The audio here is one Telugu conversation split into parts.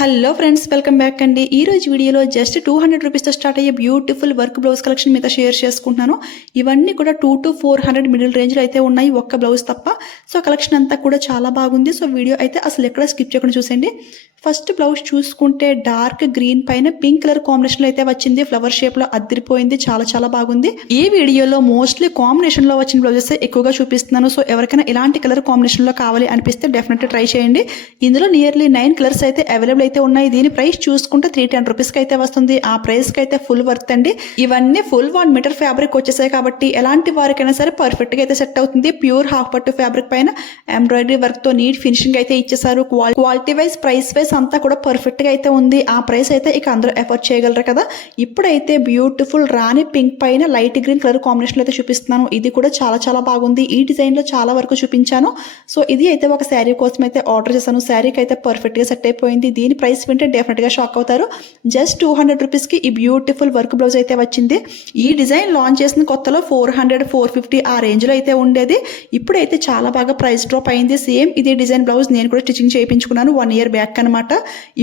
హలో ఫ్రెండ్స్, వెల్కమ్ బ్యాక్ అండి. ఈ రోజు వీడియోలో జస్ట్ 200 రూపీస్తో స్టార్ట్ అయ్యే బ్యూటిఫుల్ వర్క్ బ్లౌజ్ కలెక్షన్ మీతో షేర్ చేసుకుంటున్నాను. ఇవన్నీ కూడా 2 to 400 మిడిల్ రేంజ్లో అయితే ఉన్నాయి, ఒక్క బ్లౌజ్ తప్ప. సో కలెక్షన్ అంతా కూడా చాలా బాగుంది. సో వీడియో అయితే అసలు ఎక్కడ స్కిప్ చేయకుండా చూసేయండి. ఫస్ట్ బ్లౌజ్ చూసుకుంటే డార్క్ గ్రీన్ పైన పింక్ కలర్ కాంబినేషన్లో అయితే వచ్చింది. ఫ్లవర్ షేప్లో అదిరిపోయింది, చాలా చాలా బాగుంది. ఈ వీడియోలో మోస్ట్లీ కాంబినేషన్లో వచ్చిన బ్లౌజెస్ ఎక్కువగా చూపిస్తున్నాను. సో ఎవరికైనా ఇలాంటి కలర్ కాంబినేషన్లో కావాలి అనిపిస్తే డెఫినెట్గా ట్రై చేయండి. ఇందులో నియర్లీ 9 కలర్స్ అయితే అవైలబుల్ అయితే ఉన్నాయి. దీని ప్రైస్ చూసుకుంటే 310 రూపీస్కి అయితే వస్తుంది. ఆ ప్రైస్కి అయితే ఫుల్ వర్త్ అండి. ఇవన్నీ ఫుల్ 1 మీటర్ ఫ్యాబ్రిక్ వచ్చేసాయి కాబట్టి ఎలాంటి వారికైనా సరే పర్ఫెక్ట్గా అయితే సెట్ అవుతుంది. ప్యూర్ హాఫ్ పట్టు ఫ్యాబ్రిక్ పైన ఎంబ్రాయిడరీ వర్క్తో నీట్ ఫినిషింగ్ అయితే ఇచ్చేసారు. క్వాలిటీ వైజ్, ప్రైస్ వైజ్ అంతా కూడా పర్ఫెక్ట్గా అయితే ఉంది. ఆ ప్రైస్ అయితే ఇక అందరూ ఎఫర్ట్ చేయగలరు కదా. ఇప్పుడైతే బ్యూటిఫుల్ రాణి పింక్ పైన లైట్ గ్రీన్ కలర్ కాంబినేషన్లో అయితే చూపిస్తున్నాను. ఇది కూడా చాలా చాలా బాగుంది. ఈ డిజైన్లో చాలా వరకు చూపించాను. సో ఇది అయితే ఒక శారీ కోసం అయితే ఆర్డర్ చేశాను. శారీకి అయితే పర్ఫెక్ట్గా సెట్ అయిపోయింది. దీని ప్రైస్ వింటే డెఫినెట్గా షాక్ అవుతారు. జస్ట్ 200 రూపీస్కి ఈ బ్యూటిఫుల్ వర్క్ బ్లౌజ్ అయితే వచ్చింది. ఈ డిజైన్ లాంచ్ చేసిన కొత్తలో 400, 450 ఆ రేంజ్లో అయితే ఉండేది. ఇప్పుడైతే చాలా బాగా ప్రైస్ డ్రాప్ అయింది. సేమ్ ఇదే డిజైన్ బ్లౌజ్ నేను కూడా స్టిచ్చింగ్ చేయించుకున్నాను 1 year బ్యాక్ అనమాట.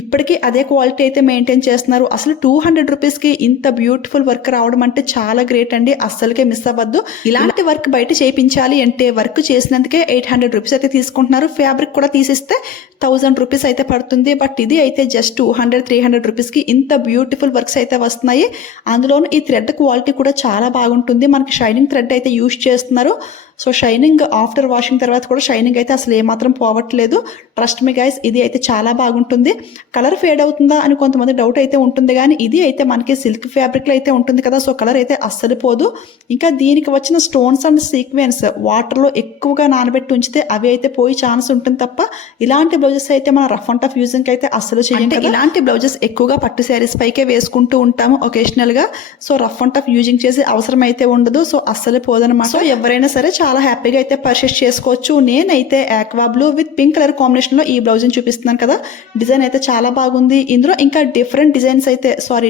ఇప్పటికీ అదే క్వాలిటీ అయితే మెయింటైన్ చేస్తున్నారు. అసలు 200 రూపీస్కి ఇంత బ్యూటిఫుల్ వర్క్ రావడం అంటే చాలా గ్రేట్ అండి. అస్సలకే మిస్ అవ్వద్దు. ఇలాంటి వర్క్ బయట చేయించాలి అంటే వర్క్ చేసినందుకే 800 రూపీస్ అయితే తీసుకుంటున్నారు. ఫ్యాబ్రిక్ కూడా తీసిస్తే 1000 రూపీస్ అయితే పడుతుంది. బట్ ఇది అయితే జస్ట్ 200, 300 రూపీస్కి ఇంత బ్యూటిఫుల్ వర్క్స్ అయితే వస్తున్నాయి. అందులోనూ ఈ థ్రెడ్ క్వాలిటీ కూడా చాలా బాగుంటుంది. మనకి షైనింగ్ థ్రెడ్ అయితే యూజ్ చేస్తున్నారు. సో షైనింగ్ ఆఫ్టర్ వాషింగ్ తర్వాత కూడా షైనింగ్ అయితే అసలు ఏమాత్రం పోవట్లేదు. ట్రస్ట్ మీ గైస్, ఇది అయితే చాలా బాగుంటుంది. కలర్ ఫేడ్ అవుతుందా అని కొంతమంది డౌట్ అయితే ఉంటుంది, కానీ ఇది అయితే మనకి సిల్క్ ఫ్యాబ్రిక్లో అయితే ఉంటుంది కదా. సో కలర్ అయితే అస్సలు పోదు. ఇంకా దీనికి వచ్చిన స్టోన్స్ అండ్ సీక్వెన్స్ వాటర్లో ఎక్కువగా నానబెట్టి ఉంచితే అవి అయితే పోయి ఛాన్స్ ఉంటుంది తప్ప ఇలాంటి బ్లౌజెస్ అయితే మన రఫ్ అండ్ టఫ్ యూజింగ్ అయితే అస్సలు చేయండి. ఇలాంటి బ్లౌజెస్ ఎక్కువగా పట్టు శారీస్ పైకే వేసుకుంటూ ఉంటాము ఒకేషనల్గా. So rough and tough using చేసే అవసరం అయితే ఉండదు. సో అస్సలు పోదనమాట. సో ఎవరైనా సరే చాలా హ్యాపీగా అయితే పర్చేస్ చేసుకోవచ్చు. నేనైతే aqua blue with pink colour కాంబినేషన్లో ఈ బ్లౌజ్ని చూపిస్తున్నాను కదా. డిజైన్ అయితే చాలా బాగుంది. ఇందులో ఇంకా డిఫరెంట్ డిజైన్స్ అయితే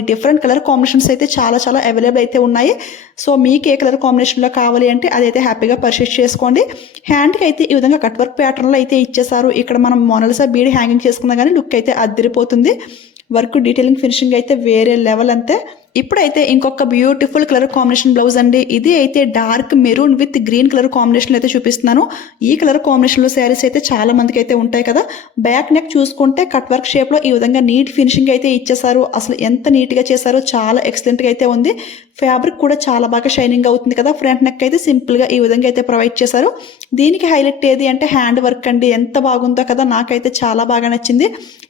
డిఫరెంట్ కలర్ కాంబినేషన్స్ అయితే చాలా చాలా అవైలబుల్ అయితే ఉన్నాయి. సో మీకు ఏ కలర్ కాంబినేషన్లో కావాలి అంటే అదైతే హ్యాపీగా పర్చేస్ చేసుకోండి. హ్యాండ్కి అయితే ఈ విధంగా కట్ వర్క్ ప్యాటర్న్లో అయితే ఇచ్చేసారు. ఇక్కడ మనం మోనాలిసా బీడ్ హ్యాంగింగ్ చేసుకున్నా కానీ లుక్ అయితే అదిరిపోతుంది. వర్క్ డీటెయిలింగ్ ఫినిషింగ్ అయితే వేరే లెవెల్ అంతే. ఇప్పుడైతే ఇంకొక బ్యూటిఫుల్ కలర్ కాంబినేషన్ బ్లౌజ్ అండి. ఇది అయితే dark maroon with green colour combination అయితే చూపిస్తున్నాను. ఈ కలర్ కాంబినేషన్లో శారీస్ అయితే చాలా మందికి అయితే ఉంటాయి కదా. బ్యాక్ నెక్ చూసుకుంటే కట్ వర్క్ షేప్లో ఈ విధంగా నీట్ ఫినిషింగ్ అయితే ఇచ్చేసారు. అసలు ఎంత నీట్గా చేశారో, చాలా ఎక్సలెంట్గా అయితే ఉంది. ఫ్యాబ్రిక్ కూడా చాలా బాగా షైనింగ్ అవుతుంది కదా. ఫ్రంట్ నెక్ అయితే సింపుల్గా ఈ విధంగా అయితే ప్రొవైడ్ చేశారు. దీనికి హైలైట్ ఏది అంటే హ్యాండ్ వర్క్ అండి. ఎంత బాగుందో కదా, నాకైతే చాలా బాగా నచ్చింది.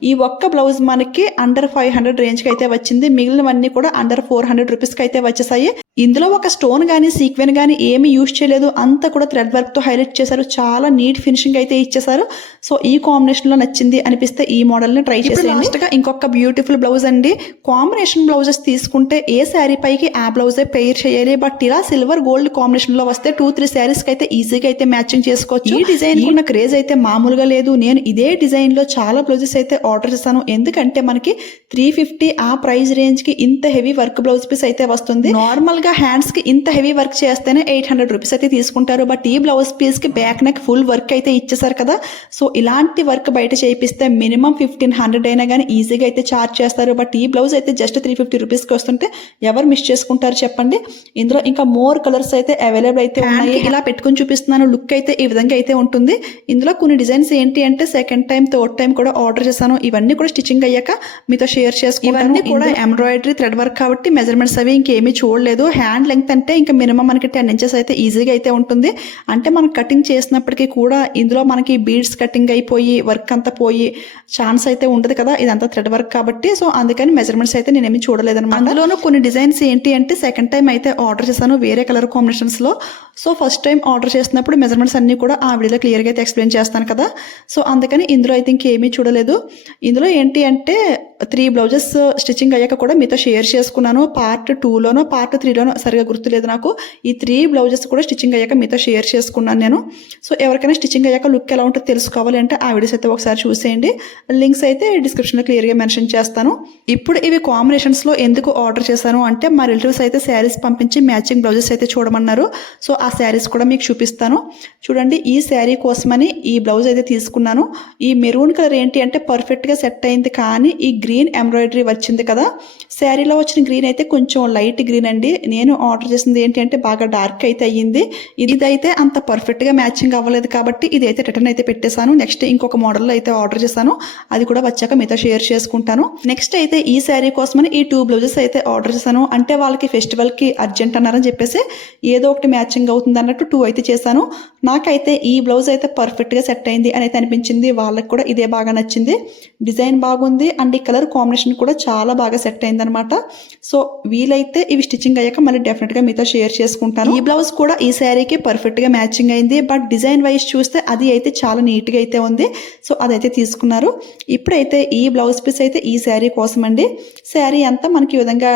ఈ ఒక్క బ్లౌజ్ మనకి అండర్ 500 రేంజ్కి అయితే వచ్చింది. మిగిలినవన్నీ కూడా అండర్ 400 రూపీస్కి అయితే వచ్చేసాయి. ఇందులో ఒక స్టోన్ కానీ సీక్వెన్ కానీ ఏమీ యూజ్ చేయలేదు. అంతా కూడా థ్రెడ్ వర్క్తో హైలైట్ చేశారు. చాలా నీట్ ఫినిషింగ్ అయితే ఇచ్చేసారు. సో ఈ కాంబినేషన్లో నచ్చింది అనిపిస్తే ఈ మోడల్ని ట్రై చేసేయండి. లాస్ట్గా ఇంకొక బ్యూటిఫుల్ బ్లౌజ్ అండి. కాంబినేషన్ బ్లౌజెస్ తీసుకుంటే ఏ శారీ పైకి ఆ బ్లౌజే పెయిర్ చేయాలి. బట్ ఇలా సిల్వర్ గోల్డ్ కాంబినేషన్లో వస్తే 2-3 శారీస్కి అయితే ఈజీగా అయితే మ్యాచింగ్ చేసుకోవచ్చు. ఈ డిజైన్ ఉన్న క్రేజ్ అయితే మామూలుగా లేదు. నేను ఇదే డిజైన్లో చాలా బ్లౌజెస్ అయితే ఆర్డర్ చేశాను. ఎందుకంటే మనకి 350 ఆ ప్రైస్ రేంజ్కి ఇంత హెవీ వర్క్ బ్లౌజ్ పీస్ అయితే వస్తుంది. నార్మల్గా హ్యాండ్స్ కి ఇంత హెవీ వర్క్ చేస్తేనే 800 రూపీస్ అయితే తీసుకుంటారు. బట్ ఈ బ్లౌజ్ పీస్ కి బ్యాక్ నెక్ ఫుల్ వర్క్ అయితే ఇచ్చేసారు కదా. సో ఇలాంటి వర్క్ బయట చేయిస్తే మినిమం 1500 అయినా కానీ ఈజీగా అయితే ఛార్జ్ చేస్తారు. బట్ ఈ బ్లౌజ్ అయితే జస్ట్ 350 రూపీస్కి వస్తుంటే ఎవరు మిస్ చేసుకుంటారు చెప్పండి. ఇందులో ఇంకా మోర్ కలర్స్ అయితే అవైలబుల్ అయితే ఉన్నాయి. ఇలా పెట్టుకుని చూపిస్తున్నాను. లుక్ అయితే ఈ విధంగా అయితే ఉంటుంది. ఇందులో కొన్ని డిజైన్స్ ఏంటి అంటే సెకండ్ టైం, థర్డ్ టైం కూడా ఆర్డర్ చేశాను. ఇవన్నీ కూడా స్టిచ్చింగ్ అయ్యాక మీతో షేర్ చేసుకుంటాను. ఇవన్నీ కూడా ఎంబ్రాయిడరీ థ్రెడ్ వర్క్ కాబట్టి మెజర్మెంట్స్ అవి ఇంకేమీ చూడలేదు. హ్యాండ్ లెంగ్త్ అంటే ఇంకా మినిమం మనకి 10 ఇంచెస్ అయితే ఈజీగా అయితే ఉంటుంది. అంటే మనం కటింగ్ చేసినప్పటికీ కూడా ఇందులో మనకి బీడ్స్ కటింగ్ అయిపోయి వర్క్ అంతా పోయి ఛాన్స్ అయితే ఉండదు కదా. ఇదంతా థ్రెడ్ వర్క్ కాబట్టి. సో అందుకని మెజర్మెంట్స్ అయితే నేనేమి చూడలేదన్నమాట. అందులోనూ కొన్ని డిజైన్స్ ఏంటి అంటే సెకండ్ టైం అయితే ఆర్డర్ చేశాను వేరే కలర్ కాంబినేషన్స్లో. సో ఫస్ట్ టైం ఆర్డర్ చేసినప్పుడు మెజర్మెంట్స్ అన్నీ కూడా ఆ వీడియోలో క్లియర్గా అయితే ఎక్స్ప్లెయిన్ చేస్తాను కదా. సో అందుకని ఇందులో అయితే ఇంకేమీ చూడలేదు. ఇందులో ఏంటి అంటే 3 బ్లౌజెస్ స్టిచ్చింగ్ అయ్యాక కూడా మీతో షేర్ చేసుకున్నాను. పార్ట్ 2లోనో పార్ట్ 3లోనో సరిగా గుర్తులేదు నాకు. ఈ 3 బ్లౌజెస్ కూడా స్టిచ్చింగ్ అయ్యాక మీతో షేర్ చేసుకున్నాను నేను. సో ఎవరికైనా స్టిచ్చింగ్ అయ్యాక లుక్ ఎలా ఉంటుందో తెలుసుకోవాలి అంటే ఆ వీడియోస్ అయితే ఒకసారి చూసేయండి. లింక్స్ అయితే డిస్క్రిప్షన్లో క్లియర్గా మెన్షన్ చేస్తాను. ఇప్పుడు ఇవి కాంబినేషన్స్లో ఎందుకు ఆర్డర్ చేశాను అంటే మా రిలేటివ్స్ అయితే శారీస్ పంపించి మ్యాచింగ్ బ్లౌజెస్ అయితే చూడమన్నారు. సో ఆ శారీస్ కూడా మీకు చూపిస్తాను. చూడండి, ఈ శారీ కోసమని ఈ బ్లౌజ్ అయితే తీసుకున్నాను. ఈ మెరూన్ కలర్ ఏంటి అంటే పర్ఫెక్ట్గా సెట్ అయింది, కానీ ఈ గ్రీన్ ఎంబ్రాయిడరీ వచ్చింది కదా, శారీలో వచ్చిన గ్రీన్ అయితే కొంచెం లైట్ గ్రీన్ అండి. నేను ఆర్డర్ చేసింది ఏంటి అంటే బాగా డార్క్ అయితే అయ్యింది. ఇదైతే అంత పర్ఫెక్ట్గా మ్యాచింగ్ అవ్వలేదు కాబట్టి ఇదైతే రిటర్న్ అయితే పెట్టేశాను. నెక్స్ట్ ఇంకొక మోడల్లో అయితే ఆర్డర్ చేశాను, అది కూడా వచ్చాక మీతో షేర్ చేసుకుంటాను. నెక్స్ట్ అయితే ఈ శారీ కోసమని ఈ 2 బ్లౌజెస్ అయితే ఆర్డర్ చేశాను. అంటే వాళ్ళకి ఫెస్టివల్కి అర్జెంట్ అన్నారని చెప్పేసి ఏదో ఒకటి మ్యాచింగ్ అవుతుంది అన్నట్టు 2 అయితే చేశాను. నాకైతే ఈ బ్లౌజ్ అయితే పర్ఫెక్ట్గా సెట్ అయింది అని అయితే అనిపించింది. వాళ్ళకి కూడా ఇదే బాగా నచ్చింది. డిజైన్ బాగుంది అండ్ ఈ కలర్ కాంబినేషన్ కూడా చాలా బాగా సెట్ అయింది అనమాట. సో వీలైతే ఇవి స్టిచ్చింగ్ అయ్యాక మళ్ళీ డెఫినెట్గా మీతో షేర్ చేసుకుంటాను. ఈ బ్లౌజ్ కూడా ఈ శారీకి పర్ఫెక్ట్గా మ్యాచింగ్ అయింది. బట్ డిజైన్ వైజ్ చూస్తే అది అయితే చాలా నీట్గా అయితే ఉంది. సో అదైతే తీసుకున్నారు. ఇప్పుడైతే ఈ బ్లౌజ్ పీస్ అయితే ఈ శారీ కోసం అండి. శారీ అంతా మనకి ఈ విధంగా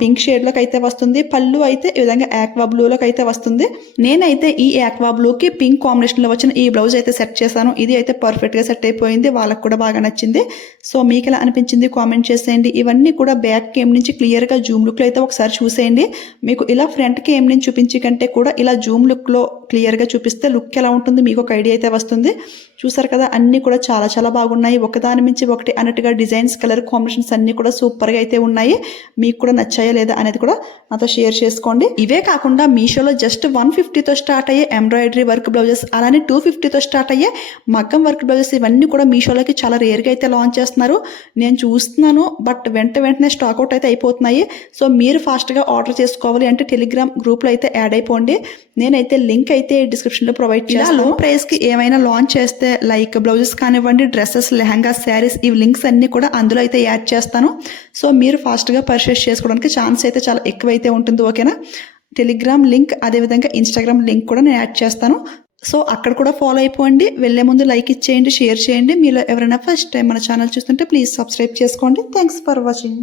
పింక్ షేడ్లోకి అయితే వస్తుంది. పళ్ళు అయితే ఈ విధంగా ఆక్వా బ్లూలోకి అయితే వస్తుంది. నేనైతే ఈ ఆక్వా బ్లూకి పింక్ కాంబినేషన్లో వచ్చిన ఈ బ్లౌజ్ అయితే సెట్ చేశాను. ఇది అయితే పర్ఫెక్ట్గా సెట్ అయిపోయింది. వాళ్ళకి కూడా బాగా నచ్చింది. సో మీకు ఎలా అనిపించింది కామెంట్ చేసేయండి. ఇవన్నీ కూడా బ్యాక్ కేమ్ నుంచి క్లియర్గా జూమ్ లుక్లో అయితే ఒకసారి చూసేయండి. మీకు ఇలా ఫ్రంట్ కేమ్ నుంచి చూపించే కంటే కూడా ఇలా జూమ్ లుక్లో క్లియర్గా చూపిస్తే లుక్ ఎలా ఉంటుంది మీకు ఒక ఐడియా అయితే వస్తుంది. చూసారు కదా, అన్నీ కూడా చాలా చాలా బాగున్నాయి. ఒకదాని మించి ఒకటి అన్నట్టుగా డిజైన్స్, కలర్ కాంబినేషన్స్ అన్నీ కూడా సూపర్గా అయితే ఉన్నాయి. మీకు కూడా నచ్చాయా లేదా అనేది కూడా నాతో షేర్ చేసుకోండి. ఇవే కాకుండా మీషోలో జస్ట్ 150తో స్టార్ట్ అయ్యే ఎంబ్రాయిడరీ వర్క్ బ్లౌజెస్, అలానే 250తో స్టార్ట్ అయ్యే మగ్గం వర్క్ బ్లౌజెస్ ఇవన్నీ కూడా మీషోలోకి చాలా రేర్గా అయితే లాంచ్ చేస్తున్నారు. నేను చూస్తున్నాను, బట్ వెంటనే స్టాక్అవుట్ అయితే అయిపోతున్నాయి. సో మీరు ఫాస్ట్గా ఆర్డర్ చేసుకోవాలి అంటే టెలిగ్రామ్ గ్రూప్లో అయితే యాడ్ అయిపోండి. నేనైతే లింక్ అయితే డిస్క్రిప్షన్లో ప్రొవైడ్ చేస్తాను. లో ప్రైస్కి ఏమైనా లాంచ్ చేస్తే లైక్ బ్లౌజెస్ కానివ్వండి, డ్రెస్సెస్, లెహంగా, శారీస్, ఈ లింక్స్ అన్నీ కూడా అందులో అయితే యాడ్ చేస్తాను. సో మీరు ఫాస్ట్గా పర్చేస్ చేసుకోవడానికి ఛాన్స్ అయితే చాలా ఎక్కువైతే ఉంటుంది. ఓకేనా? టెలిగ్రామ్ లింక్, అదేవిధంగా ఇన్స్టాగ్రామ్ లింక్ కూడా నేను యాడ్ చేస్తాను. సో అక్కడ కూడా ఫాలో అయిపోండి. వెళ్ళే ముందు లైక్ ఇచ్చేయండి, షేర్ చేయండి. మీలో ఎవరైనా ఫస్ట్ టైం మన ఛానల్ చూస్తుంటే ప్లీజ్ సబ్స్క్రైబ్ చేసుకోండి. Thanks for watching.